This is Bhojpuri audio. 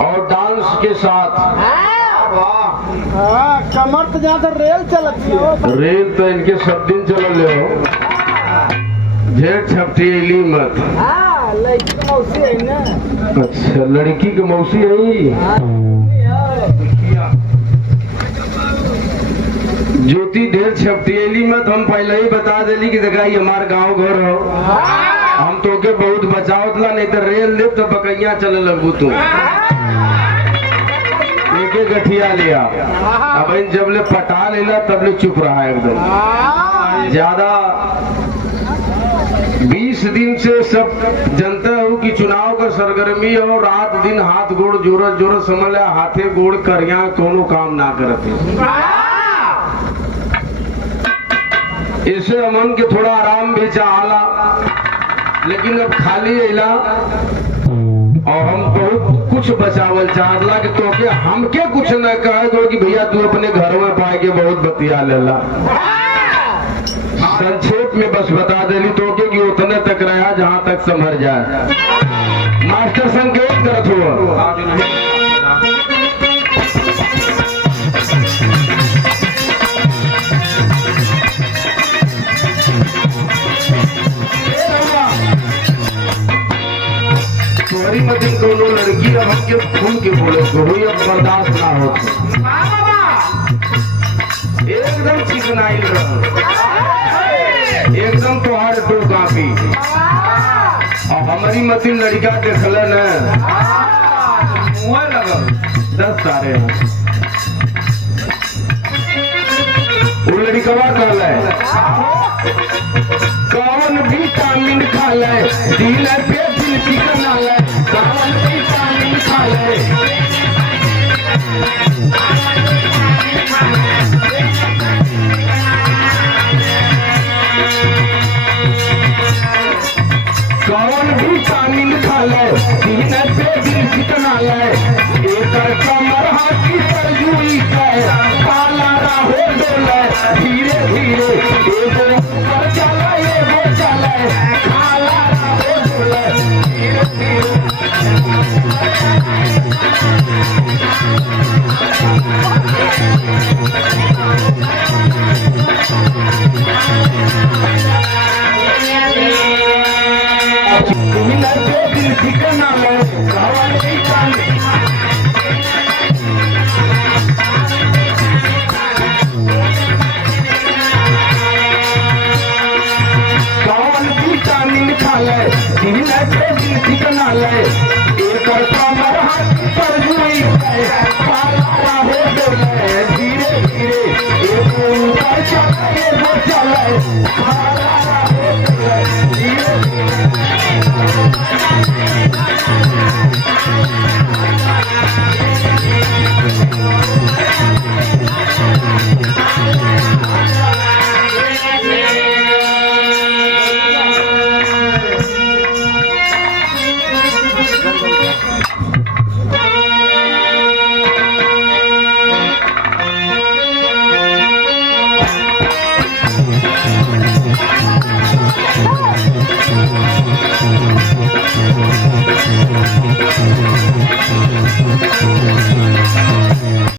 और डांस के साथ कमर तो जहाँ तक रेल चलती हो, रेल तो इनके सब दिन चल ले हो। ढेर छपटी मत। लड़की की मौसी है ना। अच्छा, लड़की की मौसी है। ज्योति ढेर छपटी मत। हम पहले ही बता देली कि देखा हमार गांव घर हो। हम तो के बहुत बचावत ला, नहीं तो रेल दे तो बकैया चले लगू तू। एक गठिया लिया। अब जब ले पटा लेला तब ले चुप रहा एकदम। ज्यादा 20 दिन से सब जनता हो कि चुनाव का सरगर्मी और रात दिन हाथ गोड़ जोर जोर समझ लिया, हाथे गोड़ करिया कोनो काम ना करते। इसे अमन के थोड़ा आराम भी चाहला, लेकिन अब खाली अला और हम बहुत कुछ बचावल चाहला कि तो के हमके कुछ न कहे तो कि भैया तू अपने घर में पाए के बहुत बतिया लेला। संक्षेप में बस बता देली तो के कि उतने तक रहा जहाँ तक संभर जाए। मास्टर संकेत करत हुआ तुम्हारी मदद दोनों लड़की अब हमके खून के बोले कोई अब बर्दाश्त ना हो। एकदम चिकनाई एकदम तुहार दो काफी और हमारी मती लड़का देखल न 10 सारे वो लड़कवा कहल कौन विटामिन खा ले दिल पे दिल चिकन आले, कौन विटामिन खा ले कौन विटामिन खा ले दिल पे दिल चिकन आले। एक कमर हाथी तरजुई है काला राहो डोले धीरे धीरे एगो ऊपर चला एगो चले काला राहो डोले धीरे धीरे। दिल ठिकाना है कौन विटामिन खा ले दिल पे दिल ठिकाना ले। एक कमर हाथ पर जुई है काला राहो डोले धीरे धीरे एगो ऊपर चले एगो चले काला